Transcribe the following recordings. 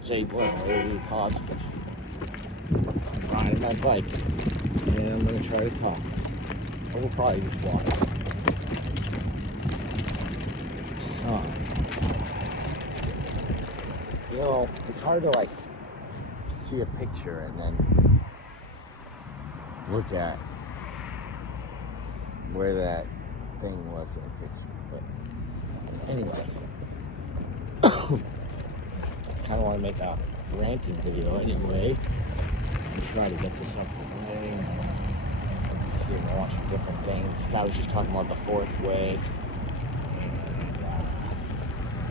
say, well, early positive. I'm riding my bike, and I'm going to try to talk. I will probably just walk. Uh, it's hard to, like, see a picture and then look at where that thing was in the picture. But anyway, I kind of want to make a ranking video anyway. I'm trying to get this up and running. See if we're watching different things. This guy was just talking about the fourth way.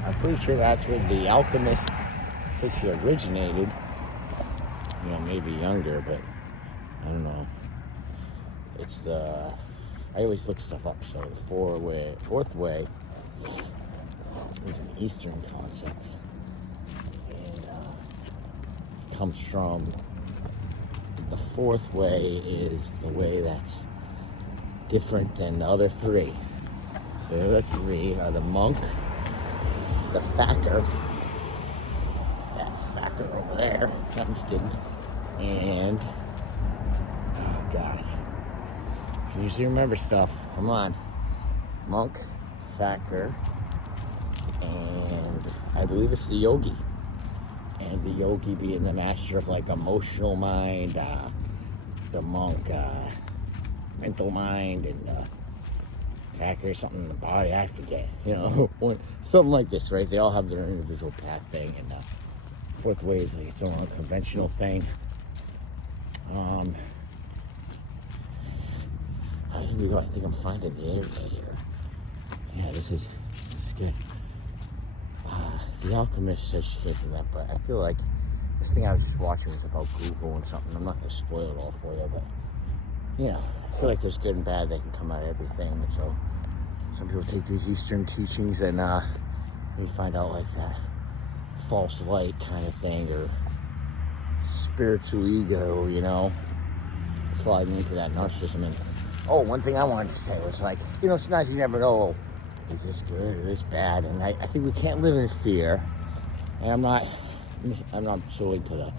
I'm pretty sure that's where the Alchemist city originated. You know, maybe younger, but I don't know. It's the, I always look stuff up, so the fourth way is an Eastern concept. And comes from, the fourth way is the way that's different than the other three. So the other three are the monk, the Thacker, that Thacker over there, I'm just kidding, and, oh God, I usually remember stuff, come on, monk, Thacker, and I believe it's the yogi, and the yogi being the master of like emotional mind, the monk, mental mind, and Thacker, something in the body, I forget, you know, something like this, right? They all have their individual path thing, and fourth way is like its own unconventional thing. Here we go. I think I'm finding the area here. Yeah, this is good. The Alchemist says shaking that, but I feel like this thing I was just watching was about Google and something. I'm not going to spoil it all for you, but you know, I feel like there's good and bad that can come out of everything. And so some people take these Eastern teachings and you find out like that false light kind of thing, or spiritual ego, you know, sliding into that narcissism. And one thing I wanted to say was, like, you know, sometimes you never know, is this good or this bad? And I think we can't live in fear. And I'm not so into the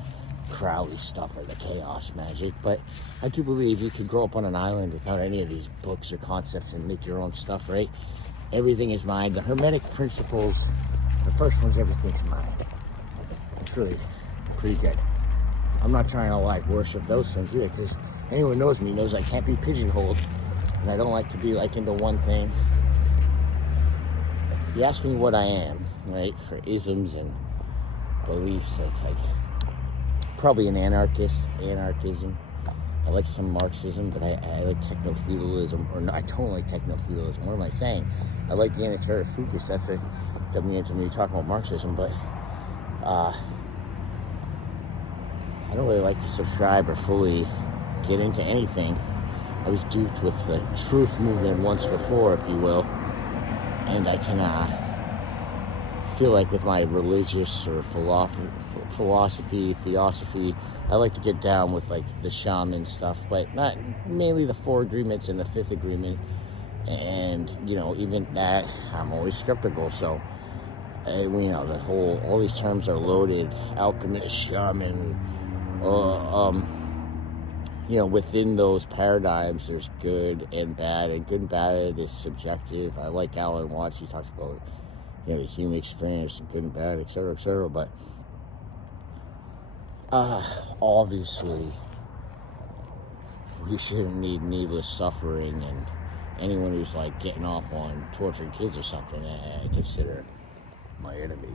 Crowley stuff or the chaos magic, but I do believe you could grow up on an island without any of these books or concepts and make your own stuff, right? Everything is mind. The Hermetic principles, the first one's everything's mind. It's really pretty good. I'm not trying to like worship those things either, because anyone knows me knows I can't be pigeonholed, and I don't like to be like into one thing. If you ask me what I am, right, for isms and beliefs, it's like probably an anarchism. I like some Marxism, but I like techno-feudalism, or no, I don't like techno-feudalism. What am I saying? I like Yanis Varoufakis. That's what got me into me talking about Marxism, but I don't really like to subscribe or fully get into anything. I was duped with the truth movement once before, if you will, and I can feel like with my religious or philosophy, theosophy, I like to get down with like the shaman stuff, but not mainly the 4 agreements and the 5th agreement. And, you know, even that, I'm always skeptical. So, you know, all these terms are loaded. Alchemist, shaman, you know, within those paradigms, there's good and bad, and good and bad is subjective. I like Alan Watts. He talks about, you know, the human experience and good and bad, etc., but obviously we shouldn't need needless suffering, and anyone who's like getting off on torturing kids or something, I consider my enemy.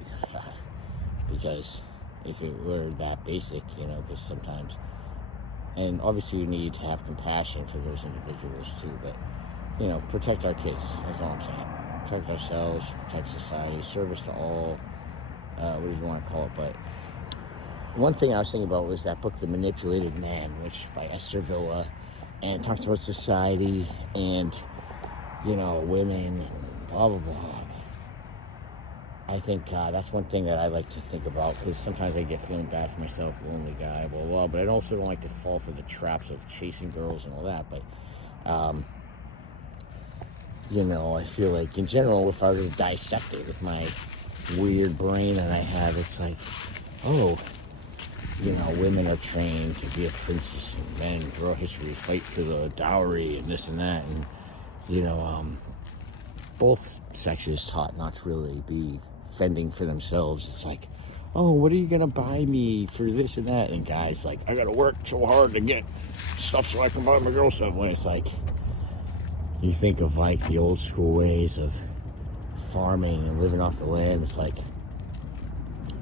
Because if it were that basic, you know, because sometimes, and obviously we need to have compassion for those individuals too, but, you know, protect our kids, that's all I'm saying. Protect ourselves, protect society, service to all, whatever you want to call it. But one thing I was thinking about was that book, The Manipulated Man, which by Esther Villa, and it talks about society and, you know, women and blah, blah, blah. I think that's one thing that I like to think about, because sometimes I get feeling bad for myself, lonely guy, blah, blah, but I also don't like to fall for the traps of chasing girls and all that. But, you know, I feel like in general, if I were to dissect it with my weird brain that I have, it's like, oh, women are trained to be a princess, and men throughout history fight for the dowry and this and that, and both sexes taught not to really be fending for themselves. It's like, oh, what are you gonna buy me for this and that? And guys like, I gotta work so hard to get stuff so I can buy my girl stuff. When it's like, you think of like the old school ways of farming and living off the land, it's like a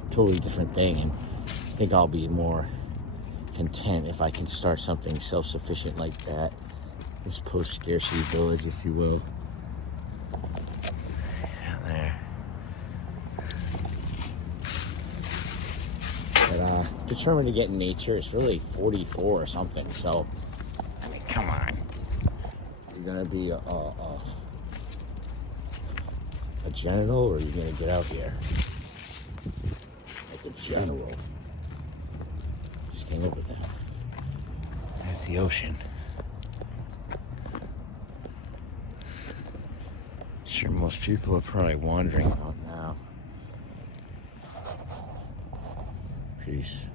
totally different thing. And I think I'll be more content if I can start something self-sufficient like that, this post-scarcity village, if you will. Down there. But determined to get in nature. It's really 44 or something, so I mean, come on. You're gonna be a general, or you're gonna get out here like a general. Just can't live with that. That's the ocean. Sure, most people are probably wandering out now. Peace.